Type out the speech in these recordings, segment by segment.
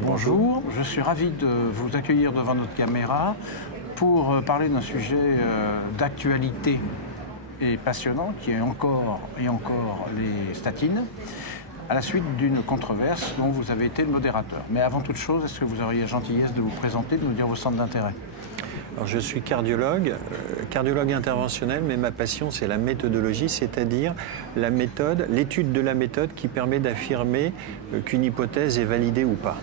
Bonjour, je suis ravi de vous accueillir devant notre caméra pour parler d'un sujet d'actualité et passionnant qui est encore et encore les statines, à la suite d'une controverse dont vous avez été le modérateur. Mais avant toute chose, est-ce que vous auriez la gentillesse de vous présenter, de nous dire vos centres d'intérêt? Alors, je suis cardiologue interventionnel, mais ma passion c'est la méthodologie, c'est-à-dire la méthode, l'étude de la méthode qui permet d'affirmer qu'une hypothèse est validée ou pas,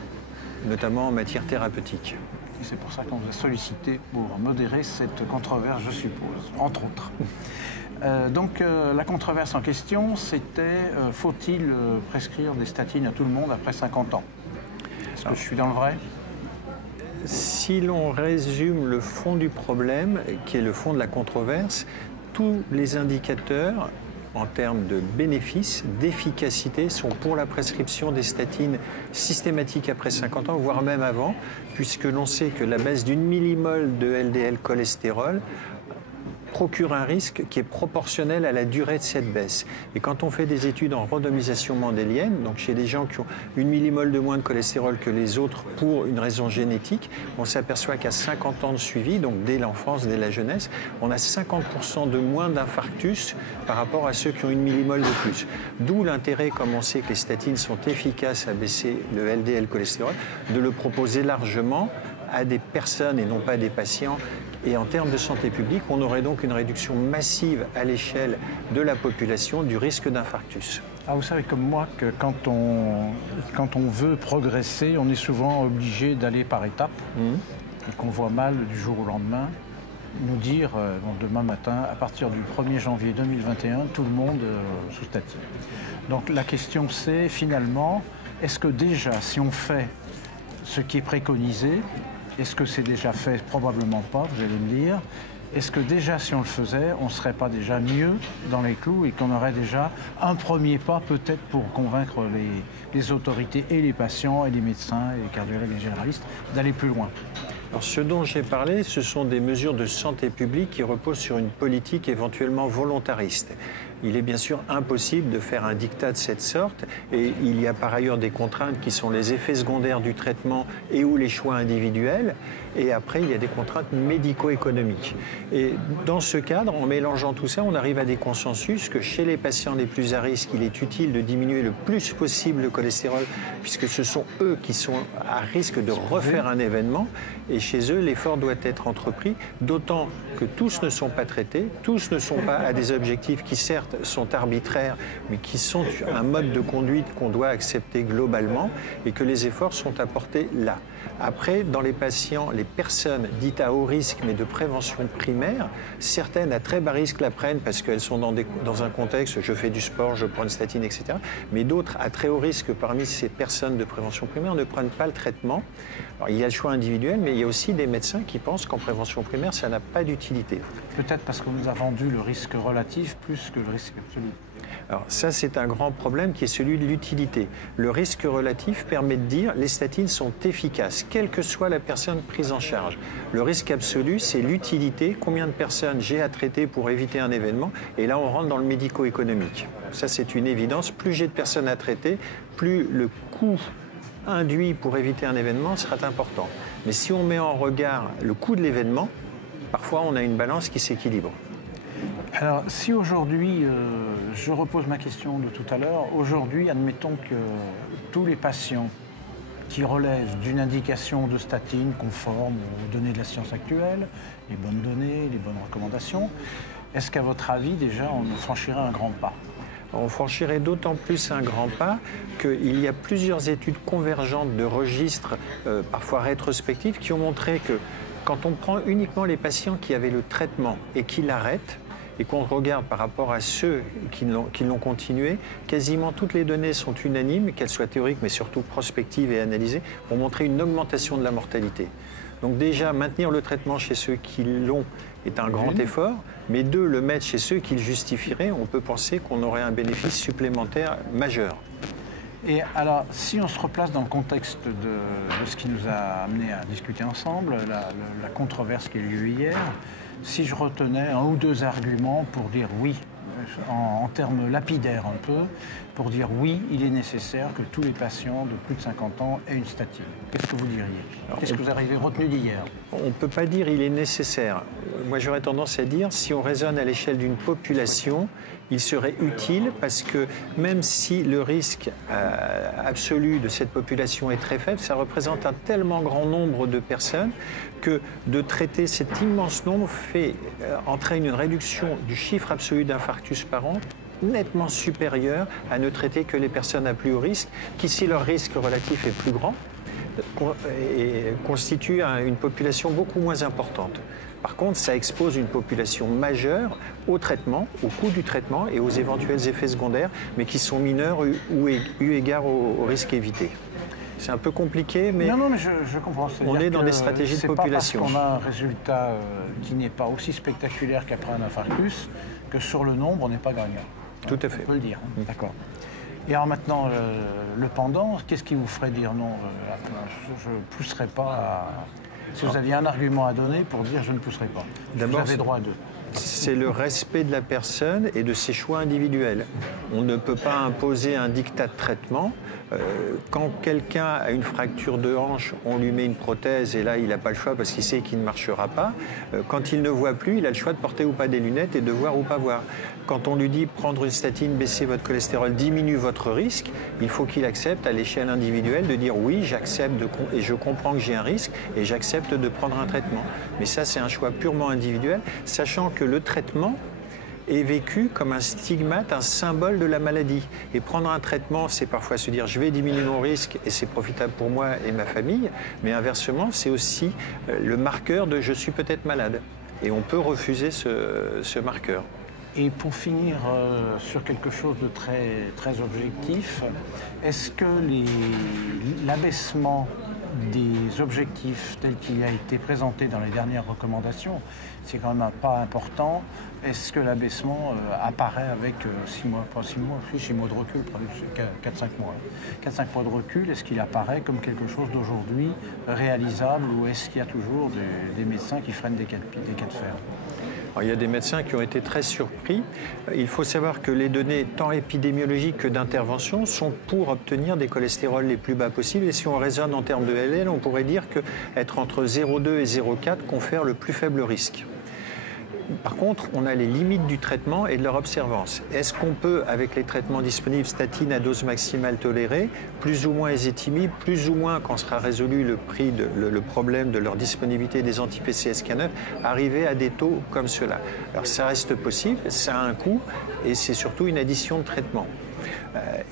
notamment en matière thérapeutique. Et c'est pour ça qu'on vous a sollicité pour modérer cette controverse, je suppose, entre autres. La controverse en question, c'était faut-il prescrire des statines à tout le monde après 50 ans? Est-ce que je suis dans le vrai? Si l'on résume le fond du problème, qui est le fond de la controverse, tous les indicateurs en termes de bénéfices, d'efficacité, sont pour la prescription des statines systématiques après 50 ans, voire même avant, puisque l'on sait que la baisse d'une millimole de LDL cholestérol procure un risque qui est proportionnel à la durée de cette baisse. Et quand on fait des études en randomisation mendélienne, donc chez des gens qui ont une millimole de moins de cholestérol que les autres pour une raison génétique, on s'aperçoit qu'à 50 ans de suivi, donc dès l'enfance, dès la jeunesse, on a 50% de moins d'infarctus par rapport à ceux qui ont une millimole de plus. D'où l'intérêt, comme on sait que les statines sont efficaces à baisser le LDL cholestérol, de le proposer largement à des personnes et non pas à des patients. Et en termes de santé publique, on aurait donc une réduction massive à l'échelle de la population du risque d'infarctus. Ah, vous savez comme moi que quand on veut progresser, on est souvent obligé d'aller par étapes et qu'on voit mal du jour au lendemain nous dire demain matin, à partir du 1er janvier 2021, tout le monde sous statine. Donc la question c'est finalement, est-ce que déjà si on fait ce qui est préconisé, est-ce que c'est déjà fait? Probablement pas, vous allez me dire. Est-ce que déjà, si on le faisait, on ne serait pas déjà mieux dans les clous et qu'on aurait déjà un premier pas peut-être pour convaincre les autorités et les patients et les médecins et les cardiologues et les généralistes d'aller plus loin? Alors, ce dont j'ai parlé, ce sont des mesures de santé publique qui reposent sur une politique éventuellement volontariste. Il est bien sûr impossible de faire un diktat de cette sorte et il y a par ailleurs des contraintes qui sont les effets secondaires du traitement et ou les choix individuels. Et après, il y a des contraintes médico-économiques. Et dans ce cadre, en mélangeant tout ça, on arrive à des consensus que chez les patients les plus à risque, il est utile de diminuer le plus possible le cholestérol puisque ce sont eux qui sont à risque de refaire un événement. Et chez eux, l'effort doit être entrepris, d'autant que tous ne sont pas traités, tous ne sont pas à des objectifs qui certes sont arbitraires, mais qui sont un mode de conduite qu'on doit accepter globalement et que les efforts sont apportés là. Après, dans les patients, les personnes dites à haut risque, mais de prévention primaire, certaines à très bas risque la prennent parce qu'elles sont dans un contexte, je fais du sport, je prends une statine, etc. Mais d'autres à très haut risque parmi ces personnes de prévention primaire ne prennent pas le traitement. Alors, il y a le choix individuel, mais il y a aussi des médecins qui pensent qu'en prévention primaire, ça n'a pas d'utilité. Peut-être parce qu'on nous a vendu le risque relatif plus que le risque absolu. Alors ça, c'est un grand problème qui est celui de l'utilité. Le risque relatif permet de dire les statines sont efficaces, quelle que soit la personne prise en charge. Le risque absolu, c'est l'utilité, combien de personnes j'ai à traiter pour éviter un événement. Et là, on rentre dans le médico-économique. Ça, c'est une évidence. Plus j'ai de personnes à traiter, plus le coût induit pour éviter un événement sera important. Mais si on met en regard le coût de l'événement, parfois on a une balance qui s'équilibre. Alors, si aujourd'hui, je repose ma question de tout à l'heure, aujourd'hui, admettons que tous les patients qui relèvent d'une indication de statine conforme aux données de la science actuelle, les bonnes données, les bonnes recommandations, est-ce qu'à votre avis, déjà, on franchirait un grand pas? On franchirait d'autant plus un grand pas qu'il y a plusieurs études convergentes de registres, parfois rétrospectifs, qui ont montré que quand on prend uniquement les patients qui avaient le traitement et qui l'arrêtent, et qu'on regarde par rapport à ceux qui l'ont continué, quasiment toutes les données sont unanimes, qu'elles soient théoriques mais surtout prospectives et analysées, pour montrer une augmentation de la mortalité. Donc déjà, maintenir le traitement chez ceux qui l'ont est un grand effort, mais deux, le mettre chez ceux qui le justifieraient, on peut penser qu'on aurait un bénéfice supplémentaire majeur. Et alors, si on se replace dans le contexte de ce qui nous a amené à discuter ensemble, la controverse qui a eu lieu hier, si je retenais un ou deux arguments pour dire oui, en termes lapidaires un peu, pour dire oui, il est nécessaire que tous les patients de plus de 50 ans aient une statine. Qu'est-ce que vous diriez? Qu'est-ce que vous avez retenu d'hier? On ne peut pas dire il est nécessaire. Moi, j'aurais tendance à dire, si on raisonne à l'échelle d'une population, il serait utile parce que même si le risque absolu de cette population est très faible, ça représente un tellement grand nombre de personnes que de traiter cet immense nombre entraîne une réduction du chiffre absolu d'infarctus par an nettement supérieur à ne traiter que les personnes à plus haut risque, qui, si leur risque relatif est plus grand, constitue une population beaucoup moins importante. Par contre, ça expose une population majeure au traitement, au coût du traitement et aux éventuels effets secondaires, mais qui sont mineurs eu égard au risque évité. C'est un peu compliqué, mais, non, mais je comprends. On est dans des stratégies de population. C'est pas parce qu'on a un résultat qui n'est pas aussi spectaculaire qu'après un infarctus que sur le nombre, on n'est pas gagnant. Tout à fait. On peut le dire. D'accord. Et alors maintenant, le pendant, qu'est-ce qui vous ferait dire non, je ne pousserai pas à... Si vous aviez un argument à donner pour dire je ne pousserai pas, vous avez droit à deux. C'est le respect de la personne et de ses choix individuels. On ne peut pas imposer un diktat de traitement. Quand quelqu'un a une fracture de hanche, on lui met une prothèse et là, il n'a pas le choix parce qu'il sait qu'il ne marchera pas. Quand il ne voit plus, il a le choix de porter ou pas des lunettes et de voir ou pas voir. Quand on lui dit prendre une statine, baisser votre cholestérol, diminue votre risque, il faut qu'il accepte à l'échelle individuelle de dire oui, j'accepte et je comprends que j'ai un risque et j'accepte de prendre un traitement. Mais ça, c'est un choix purement individuel, sachant que le traitement est vécu comme un stigmate, un symbole de la maladie. Et prendre un traitement, c'est parfois se dire je vais diminuer mon risque et c'est profitable pour moi et ma famille, mais inversement, c'est aussi le marqueur de je suis peut-être malade. Et on peut refuser ce marqueur. Et pour finir sur quelque chose de très objectif, est-ce que l'abaissement des objectifs tels qu'il a été présenté dans les dernières recommandations, c'est quand même un pas important. Est-ce que l'abaissement apparaît avec 6 mois, pas 6 mois, 6 mois de recul, 4-5 mois. 4-5 mois de recul, est-ce qu'il apparaît comme quelque chose d'aujourd'hui réalisable ou est-ce qu'il y a toujours des médecins qui freinent des cas de fer? Alors, il y a des médecins qui ont été très surpris. Il faut savoir que les données tant épidémiologiques que d'intervention sont pour obtenir des cholestérols les plus bas possibles. Et si on raisonne en termes de LDL, on pourrait dire qu'être entre 0,2 et 0,4 confère le plus faible risque. Par contre, on a les limites du traitement et de leur observance. Est-ce qu'on peut, avec les traitements disponibles, statine à dose maximale tolérée, plus ou moins ézetimibe, plus ou moins, quand sera résolu le problème de leur disponibilité des anti-PCSK9, arriver à des taux comme cela? Alors ça reste possible, ça a un coût et c'est surtout une addition de traitement.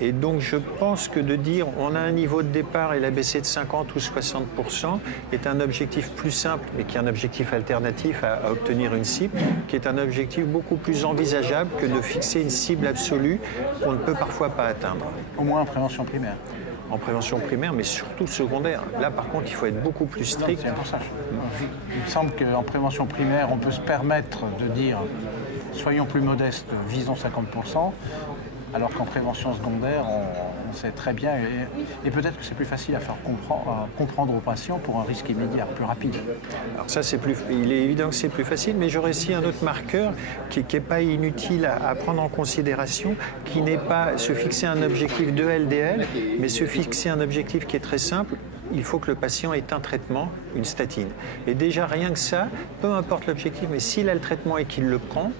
Et donc je pense que de dire on a un niveau de départ et l'abaisser de 50 ou 60% est un objectif plus simple, mais qui est un objectif alternatif à obtenir une cible, qui est un objectif beaucoup plus envisageable que de fixer une cible absolue qu'on ne peut parfois pas atteindre. Au moins en prévention primaire. En prévention primaire, mais surtout secondaire. Là, par contre, il faut être beaucoup plus strict. C'est pour ça. Il me semble qu'en prévention primaire, on peut se permettre de dire soyons plus modestes, visons 50%. Alors qu'en prévention secondaire, on sait très bien, et peut-être que c'est plus facile à faire comprendre aux patients pour un risque immédiat, plus rapide. Alors ça, il est évident que c'est plus facile, mais j'aurais aussi un autre marqueur qui n'est pas inutile à prendre en considération, qui n'est pas se fixer un objectif de LDL, mais se fixer un objectif qui est très simple. Il faut que le patient ait un traitement, une statine. Et déjà, rien que ça, peu importe l'objectif, mais s'il a le traitement et qu'il le prend,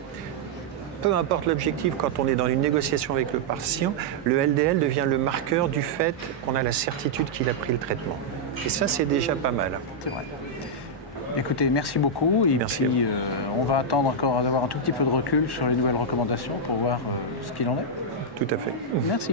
peu importe l'objectif, quand on est dans une négociation avec le patient, le LDL devient le marqueur du fait qu'on a la certitude qu'il a pris le traitement. Et ça, c'est déjà pas mal. C'est vrai. Écoutez, merci beaucoup. Et merci puis, on va attendre encore d'avoir un tout petit peu de recul sur les nouvelles recommandations pour voir ce qu'il en est. Tout à fait. Merci.